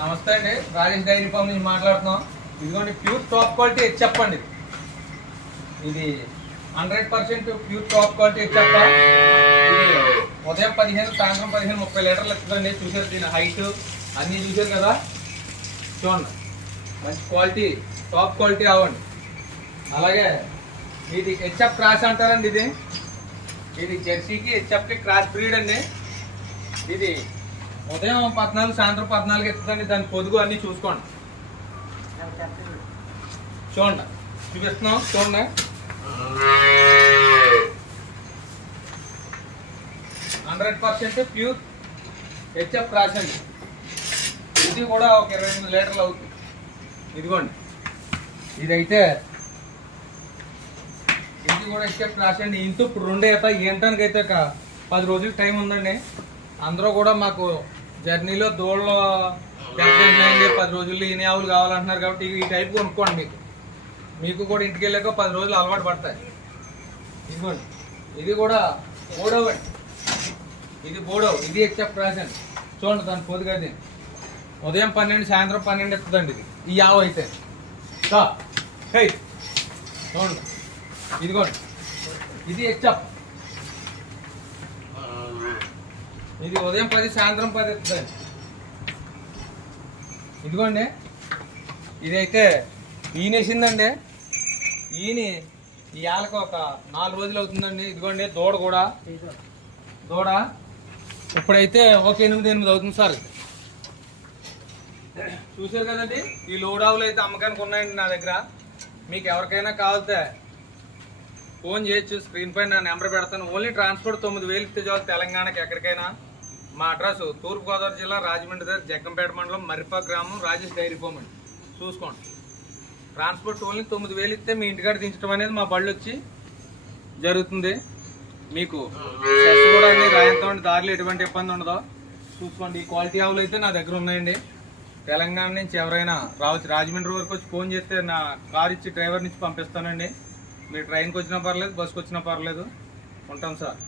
నమస్తే అండి, Rajesh dairy farm నుంచి మాట్లాడుతున్నాం. ఇదిగోండి ప్యూర్ టాప్ క్వాలిటీ చెప్పండి. ఇది 100% ప్యూర్ టాప్ క్వాలిటీ చెప్ప. ఇది ఉదయం 15 సాయంత్రం 15 30 లీటర్లు ఇస్తుందండి. చూసారు దీని హైట్ అన్నీ చూసారు కదా. చూడండి మంచి క్వాలిటీ టాప్ క్వాలిటీ అవ్వండి. అలాగే ఇది హెచ్ఎఫ్ క్రాస్ అంటారండి. ఇది జెర్సీకి హెచ్ఎఫ్కి క్రాస్ బ్రీడ్ అండి. ఇది ఉదయం 14 సాయంత్రం 14 ఎత్తుందండి. దాని పొదుగు అన్నీ చూసుకోండి. చూడండి చూపిస్తున్నాం చూడండి. ప్యూర్ హెచ్ఎఫ్ క్రాస్ అండి. ఇది కూడా ఒక 28 లీటర్లు అవుతుంది. ఇదిగోండి ఇదైతే ఇది కూడా హెచ్ఎఫ్ క్రాస్ అండి. ఇంటూ ఇప్పుడు 2 ఈత ఏంటానికి అయితే 10 రోజులు టైం ఉందండి. అందరూ కూడా మాకు జర్నీలో దూడలో 10 రోజుల్లో ఈయన ఆవులు కావాలంటున్నారు కాబట్టి ఈ టైప్ కొనుక్కోండి. మీకు కూడా ఇంటికి వెళ్ళాక 10 రోజులు అలవాటు పడతాయి. ఇదిగోండి ఇది కూడా బోడవ్ అండి. ఇది బోడవ్, ఇది హెచ్ఎఫ్ క్రాస్ అండి. చూడండి దాని పొదుగది ఉదయం 12 సాయంత్రం 12 ఎత్తుందండి. ఇది ఈ ఆవు అయితే చూడండి. ఇదిగోండి ఇది హెచ్ఎఫ్. ఇది ఉదయం 10 సాయంత్రం 10 ఎత్తుందండి. ఇదిగోండి ఇదైతే ఈయనేసిందండి. ఈయన ఈ ఆళ్ళకి ఒక 4 రోజులు అవుతుందండి. ఇదిగోండి దూడ ఇప్పుడైతే ఒక 8 అవుతుంది సార్. చూసారు కదండి. ఈ లోడావులు అయితే అమ్మకానికి ఉన్నాయండి నా దగ్గర. మీకు ఎవరికైనా కావాలితే ఫోన్ చేయొచ్చు. స్క్రీన్ పైన నా నెంబర్ పెడతాను. ఓన్లీ ట్రాన్స్పోర్ట్ 9,000 ఇస్తే చాలు తెలంగాణకి ఎక్కడికైనా. మా అడ్రస్ తూర్పుగోదావరి జిల్లా రాజమండ్రి దగ్గర జగ్గంపేట మండలం మర్రిపా గ్రామం రాజేష్ డైరీ ఫామ్ అండి. చూసుకోండి. ట్రాన్స్పోర్ట్ ఓన్లీ 9,000 ఇస్తే మీ ఇంటికాడ దించడం అనేది మా బళ్ళు వచ్చి జరుగుతుంది. మీకు సెస్ కూడా అన్ని రాయంతో దారిలో ఎటువంటి ఇబ్బంది ఉండదో చూసుకోండి. ఈ క్వాలిటీ ఆవులు అయితే నా దగ్గర ఉన్నాయండి. తెలంగాణ నుంచి ఎవరైనా రావచ్చు. రాజమండ్రి వరకు వచ్చి ఫోన్ చేస్తే నా కార్ ఇచ్చి డ్రైవర్ నుంచి పంపిస్తానండి. మీరు ట్రైన్కి వచ్చినా పర్లేదు, బస్కి వచ్చినా పర్లేదు. ఉంటాం సార్.